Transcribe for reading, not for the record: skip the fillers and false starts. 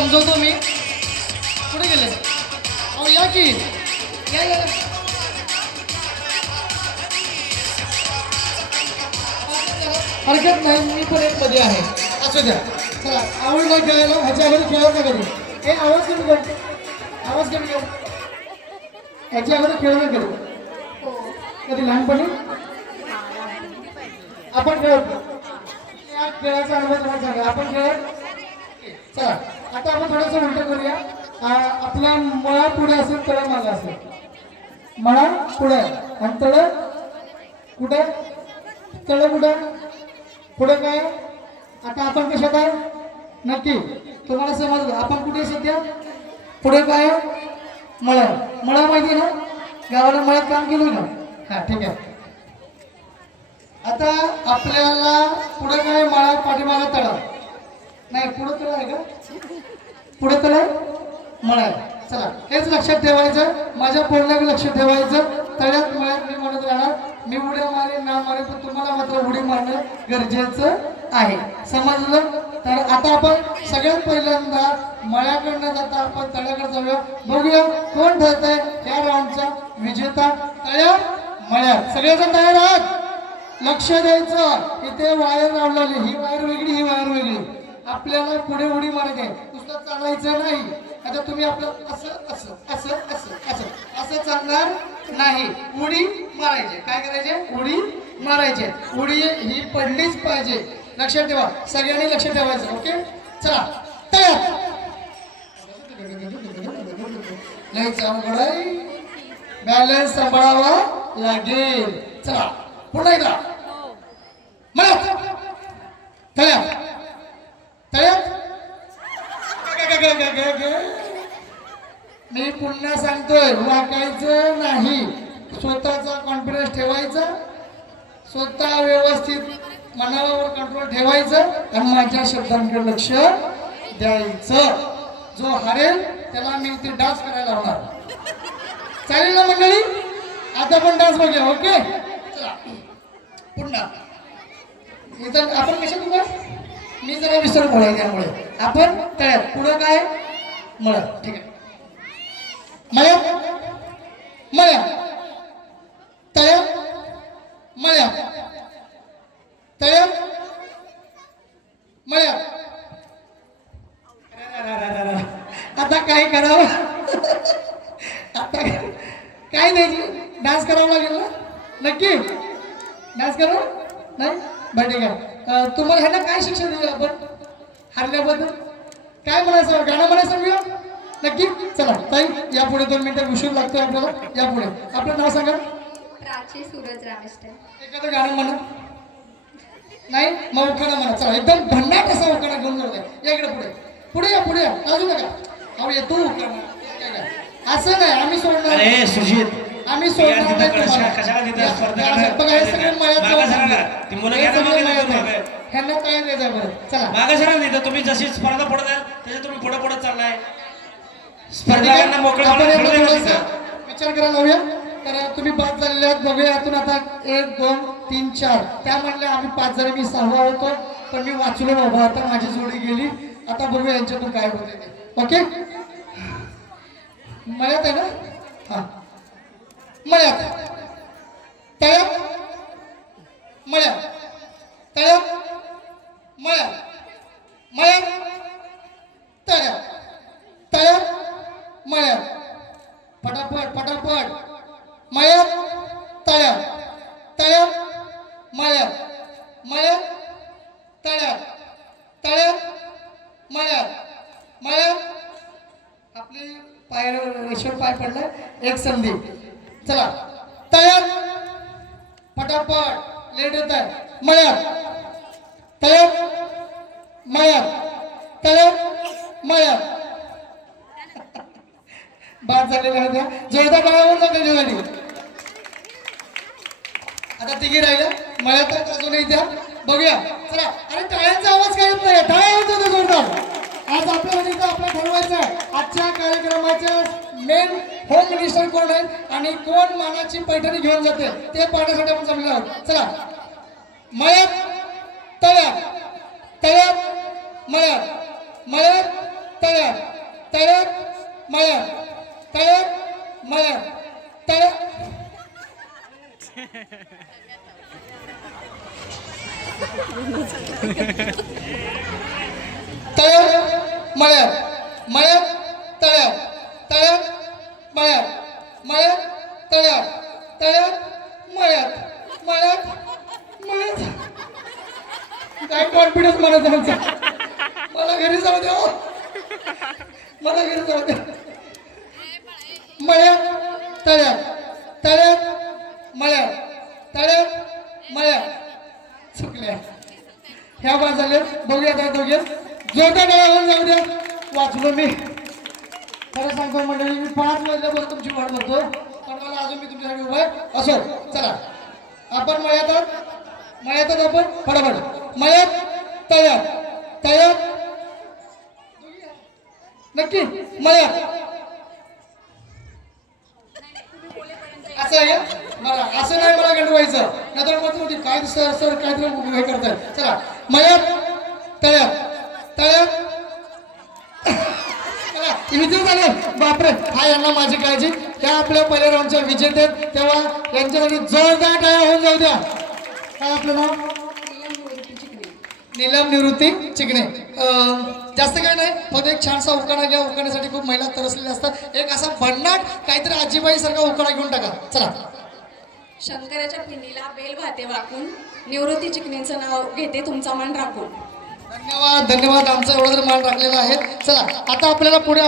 समजवतो मी. कुठे गेले? अहो या की, या या. हरकत नाही, मी पण एक मध्ये आहे. असू द्या. चला आवड नाही खेळायला, ह्याच्या अगोदर खेळत नाही करू. हे आवाज कमी कर, आवाज कमी कर. ह्याच्या अगोदर खेळ नाही करू. कधी लहानपणी आपण खेळत या खेळाचा अनुभव तुम्हाला सांगा. आपण खेळत. चला आता आपण थोडंसं उलट करूया. आपला मळा पुढे असेल, तळ मागे असेल. मळा पुढे आणि तळ कुठे? तळ कुठे? पुढे काय? आता आपण कशात आहे नक्की तुम्हाला समजलं. आपण कुठे सध्या? पुढे काय? मळा. मळा माहिती ना, गावाला मळ्यात काम केलं ना. हा ठीक आहे. आता आपल्याला पुढे काय? मळा, पाठीमागा तळा. नाही पुढे तळ आहे का? पुढे तळ मळा. चला हेच लक्षात ठेवायचं. माझ्या बोलण्याकडे लक्ष ठेवायचं. तळ्यात मळ्यात मी म्हणत राहणार. मी उड्या मारेन ना मारेन, पण तुम्हाला मात्र उडी मारणं गरजेचं आहे. समजलं? तर आता आपण सगळ्यात पहिल्यांदा मळ्याकडनं जाता आपण तळ्याकडे जाऊया. बघूया कोण ठरतंय या राऊंडचा विजेता. तळ्यात मळ्यात सगळेजण तयार आहात? लक्ष द्यायचं. इथे वायर लावलेली, ही वायर वेगळी, ही वायर वेगळी. आपल्याला पुढे उडी मारायची आहे, नुसतं चालायचं नाही. आता तुम्ही आपलं असं असं असं असं असं असं चालणार नाही, उडी मारायची. काय करायचे? उडी मारायची. उडी ही पडलीच पाहिजे. लक्षात ठेवा, सगळ्यांनी लक्ष ठेवायचं. ओके चला तयार. लयच अवघड आहे, बॅलन्स सांभाळावा लागेल. चला पुन्हा एकदा मळ्यात तळ्यात तळ्यात. मी पुन्हा सांगतोय, वाकायचं नाही. स्वतःचा कॉन्फिडन्स ठेवायचा, स्वतः व्यवस्थित मनावर कंट्रोल ठेवायचं आणि माझ्या शब्दांकडे लक्ष द्यायचं. जो हारेल त्याला मी इथे डान्स करायला लावणार. चालेल ना मंडळी? आता पण डान्स बघूया. ओके चला पुन्हा इथं आपण कशा तुला मी जरा विसरून बोलाय, त्यामुळे आपण तळ्यात. पुढं काय? मळ्यात. ठीक आहे. मळ्यात मळ्यात तळ्यात मळ्यात तळ्यात मळ्यात. आता काय करावं? आता काय नाही, डान्स करावा लागेल ना. नक्की डान्स करा. नाही बरं ठीक आहे. तुम्हाला ह्यांना काय शिक्षण देऊ आपण हारल्याबद्दल? काय म्हणायचं? गाणं म्हणायचं सांगूया नक्की. चला ताई या पुढे 2 मिनिटं उशीर लागतोय आपल्याला. या पुढे आपलं नाव सांगा. प्राची सूरज रामेश्वर. एखादं गाणं म्हणा. नाही मग उखाणा म्हणा. चला एकदम भन्नाट असा उखाणा घेऊन जाऊ द्या. या इकडे पुढे पुढे या, पुढे या. लाजू नका. अहो येतो उखाणा. असं नाही आम्ही सोडणार. अरे सुजित, आम्ही सोडणार नाही. कशाला तिथे स्पर्धा बघा हे सगळे मळ्यात ती मुलं घ्या मागे. ह्यांना काय द्यायचं बरं. चला मागे सरा नाही तर तुम्ही जशी स्पर्धा पडत आहे त्याच्या तुम्ही पुढे पुढे चाललाय. स्पर्धकांना मोकळं विचार करायला लावूया. तर तुम्ही 5 झालेले आहेत. बघूया यातून आता 1 2 3 4 त्या म्हणल्या आम्ही 5 जण. मी 6वा होतो पण मी वाचलो बाबा. आता माझी जोडी गेली. आता बघूया यांच्यातून काय होते ते. ओके मळ्यात आहे ना. हा मळ्यात तळ्यात मळ्यात तळ्यात मळ्यात मळ्यात तळ्यात तळ्यात मळ्यात. फटाफट फटाफट. मळ्यात तळ्यात तळ्यात मळ्यात मळ्यात तळ्यात तळ्यात मळ्यात मळ्यात. आपली पाय रेषेवर पाय पडलाय. एक संधी. चला तळ्यात फटाफट. लेट येत आहे. मळ्यात तळ्यात मळ्यात तळ्यात मळ्यात. बाद झालेला आहे. जोरदार टाळ्या होऊन त्याच्यासाठी. आता तिघी राहिल्या मळ्यात अजूनही द्या. बघूया चला. अरे टाळ्यांचा आवाज काय येत नाही? टाळ्या होत होता जोरदार. आज आपल्याला आपलं ठरवायचं आहे आजच्या कार्यक्रमाच्या मेन होम मिनिस्टर कोण आहेत आणि कोण मानाची पैठणी घेऊन जाते ते पाहण्यासाठी आपण जमलो आहोत. चला मळ्यात तळ्यात तळ्यात मळ्यात मळ्यात तळ्यात तळ्यात मळ्यात तळ्यात मळ्यात तळ्यात तळ्यात मळ्यात मळ्यात तळ्यात तळ्यात मळ्यात मळ्यात तळ्यात तळ्यात मळ्यात मळ्यात मळ्यात काय कॉन्फिडन्स मला त्यांचा मला घरी जाऊ द्या हो. मला घरी जाऊ द्या मळ्यात तळ्यात तळ्यात मळ्यात तळ्यात मळ्यात चुकल्या ह्या बाजूला बघूया त्या दोघे जोरदार डोळ्यावर जाऊ द्या वाचलो मी खरं सांगतो मंडळी मी 5 वाजल्यापासून तुमची वाट बघतो पण मला अजून मी तुमच्यासाठी उभा आहे असो चला आपण मळ्यात आपण फटाफट मळ्यात तळ्यात तळ्यात नक्की मळ्यात असं आहे मला असं नाही मला गंडवायचं नाहीतर मग काय सर काहीतरी हे करताय चला मळ्यात तळ्यात तळ्यात विजय झाले बापरे हा यांना माझी काळजी त्या आपल्या पहिल्या राऊंडच्या विजेते तेव्हा यांच्यासाठी जोरदार टाळ्या होऊन जाऊ द्या काय आपलं नाव नीलम निवृत्ती चिकणे जास्त काय नाही फक्त एक छानसा उखाणा घ्या उखाण्यासाठी खूप महिला तरसलेल्या असतात एक असा भन्नाट काहीतरी आजीबाई सारखा उखाणा घेऊन टाका चला शंकराच्या पिंडीला बेल भाते वाकून निवृत्ती चिकणींचं नाव घेते तुमचा मन राखून धन्यवाद धन्यवाद आमचा एवढा जर मान राखलेला आहे चला आता आपल्याला पुढे